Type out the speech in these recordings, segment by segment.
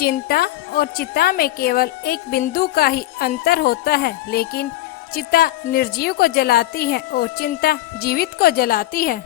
चिंता और चिता में केवल एक बिंदु का ही अंतर होता है, लेकिन चिता निर्जीव को जलाती है और चिंता जीवित को जलाती है।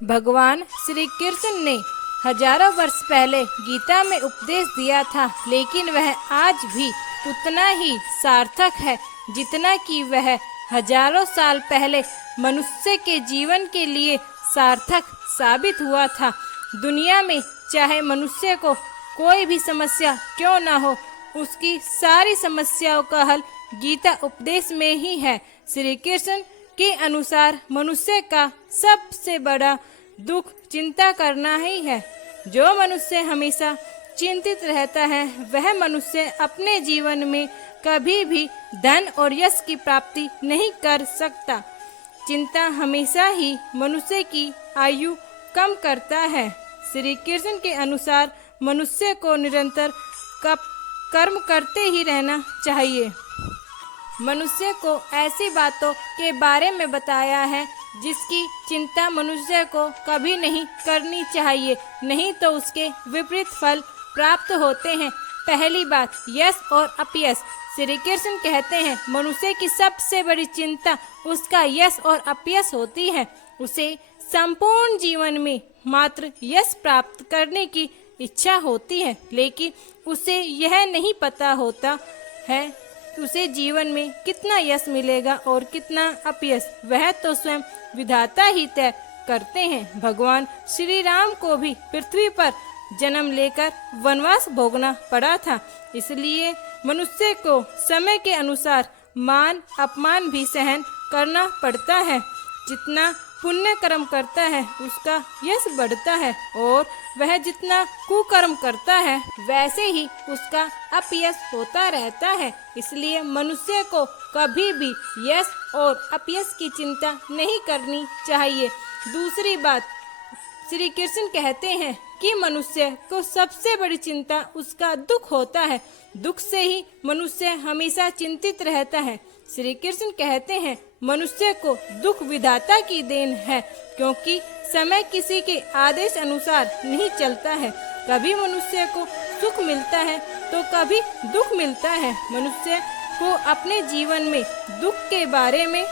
भगवान श्री कृष्ण ने हजारों वर्ष पहले गीता में उपदेश दिया था, लेकिन वह आज भी उतना ही सार्थक है जितना कि वह हजारों साल पहले मनुष्य के जीवन के लिए सार्थक साबित हुआ था। दुनिया में चाहे मनुष्य को कोई भी समस्या क्यों ना हो, उसकी सारी समस्याओं का हल गीता उपदेश में ही है। श्री कृष्ण के अनुसार मनुष्य का सबसे बड़ा दुख चिंता करना ही है। जो मनुष्य हमेशा चिंतित रहता है वह मनुष्य अपने जीवन में कभी भी धन और यश की प्राप्ति नहीं कर सकता। चिंता हमेशा ही मनुष्य की आयु कम करता है। श्री कृष्ण के अनुसार मनुष्य को निरंतर कर्म करते ही रहना चाहिए। मनुष्य को ऐसी बातों के बारे में बताया है जिसकी चिंता मनुष्य को कभी नहीं करनी चाहिए, नहीं तो उसके विपरीत फल प्राप्त होते हैं। पहली बात, यश और अपयश। श्री कृष्ण कहते हैं मनुष्य की सबसे बड़ी चिंता उसका यश और अपयश होती है। उसे संपूर्ण जीवन में मात्र यश प्राप्त करने की इच्छा होती है, लेकिन उसे यह नहीं पता होता है उसे जीवन में कितना यश मिलेगा और कितना अपयश, वह तो स्वयं विधाता ही तय करते हैं। भगवान श्री राम को भी पृथ्वी पर जन्म लेकर वनवास भोगना पड़ा था, इसलिए मनुष्य को समय के अनुसार मान अपमान भी सहन करना पड़ता है। जितना पुण्य कर्म करता है उसका यश बढ़ता है और वह जितना कुकर्म करता है वैसे ही उसका अपयश होता रहता है। इसलिए मनुष्य को कभी भी यश और अपयश की चिंता नहीं करनी चाहिए। दूसरी बात, श्री कृष्ण कहते हैं कि मनुष्य को सबसे बड़ी चिंता उसका दुख होता है। दुख से ही मनुष्य हमेशा चिंतित रहता है। श्री कृष्ण कहते हैं मनुष्य को दुख विधाता की देन है, क्योंकि समय किसी के आदेश अनुसार नहीं चलता है। कभी मनुष्य को सुख मिलता है तो कभी दुख मिलता है। मनुष्य को अपने जीवन में दुख के बारे में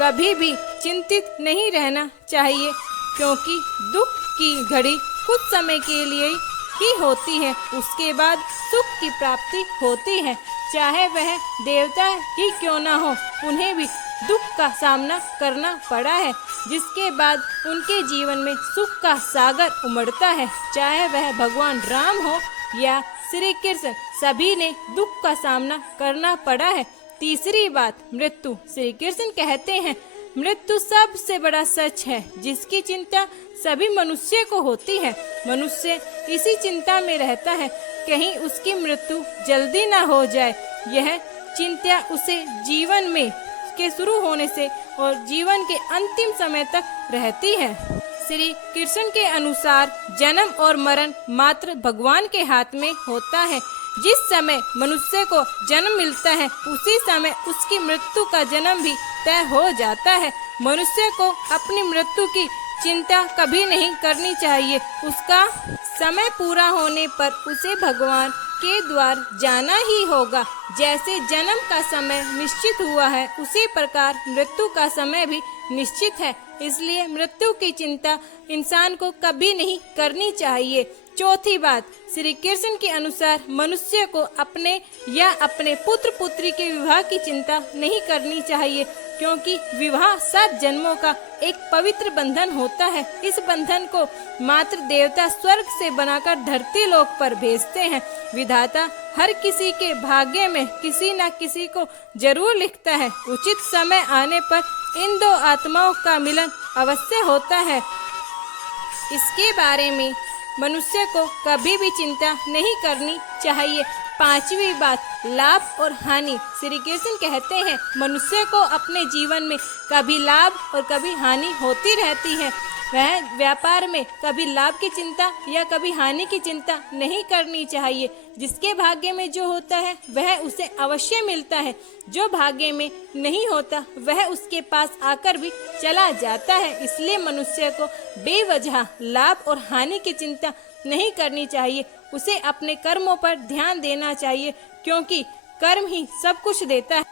कभी भी चिंतित नहीं रहना चाहिए, क्योंकि दुख की घड़ी कुछ समय के लिए ही होती है, उसके बाद सुख की प्राप्ति होती है। चाहे वह देवता ही क्यों ना हो, उन्हें भी दुख का सामना करना पड़ा है, जिसके बाद उनके जीवन में सुख का सागर उमड़ता है। चाहे वह भगवान राम हो या श्री कृष्ण, सभी ने दुख का सामना करना पड़ा है। तीसरी बात, मृत्यु। श्री कृष्ण कहते हैं मृत्यु सबसे बड़ा सच है जिसकी चिंता सभी मनुष्य को होती है। मनुष्य इसी चिंता में रहता है कहीं उसकी मृत्यु जल्दी ना हो जाए। यह चिंता उसे जीवन में के शुरू होने से और जीवन के अंतिम समय तक रहती है। श्री कृष्ण के अनुसार जन्म और मरण मात्र भगवान के हाथ में होता है। जिस समय मनुष्य को जन्म मिलता है उसी समय उसकी मृत्यु का जन्म भी तय हो जाता है। मनुष्य को अपनी मृत्यु की चिंता कभी नहीं करनी चाहिए। उसका समय पूरा होने पर उसे भगवान के द्वार जाना ही होगा। जैसे जन्म का समय निश्चित हुआ है, उसी प्रकार मृत्यु का समय भी निश्चित है। इसलिए मृत्यु की चिंता इंसान को कभी नहीं करनी चाहिए। चौथी बात, श्री कृष्ण के अनुसार मनुष्य को अपने या अपने पुत्र पुत्री के विवाह की चिंता नहीं करनी चाहिए, क्योंकि विवाह 7 जन्मों का एक पवित्र बंधन होता है। इस बंधन को मात्र देवता स्वर्ग से बनाकर धरती लोक पर भेजते हैं। विधाता हर किसी के भाग्य में किसी न किसी को जरूर लिखता है। उचित समय आने पर इन 2 आत्माओं का मिलन अवश्य होता है। इसके बारे में मनुष्य को कभी भी चिंता नहीं करनी चाहिए। पांचवी बात, लाभ और हानि। श्री कृष्ण कहते हैं मनुष्य को अपने जीवन में कभी लाभ और कभी हानि होती रहती है। वह व्यापार में कभी लाभ की चिंता या कभी हानि की चिंता नहीं करनी चाहिए। जिसके भाग्य में जो होता है वह उसे अवश्य मिलता है, जो भाग्य में नहीं होता वह उसके पास आकर भी चला जाता है। इसलिए मनुष्य को बेवजह लाभ और हानि की चिंता नहीं करनी चाहिए। उसे अपने कर्मों पर ध्यान देना चाहिए, क्योंकि कर्म ही सब कुछ देता है।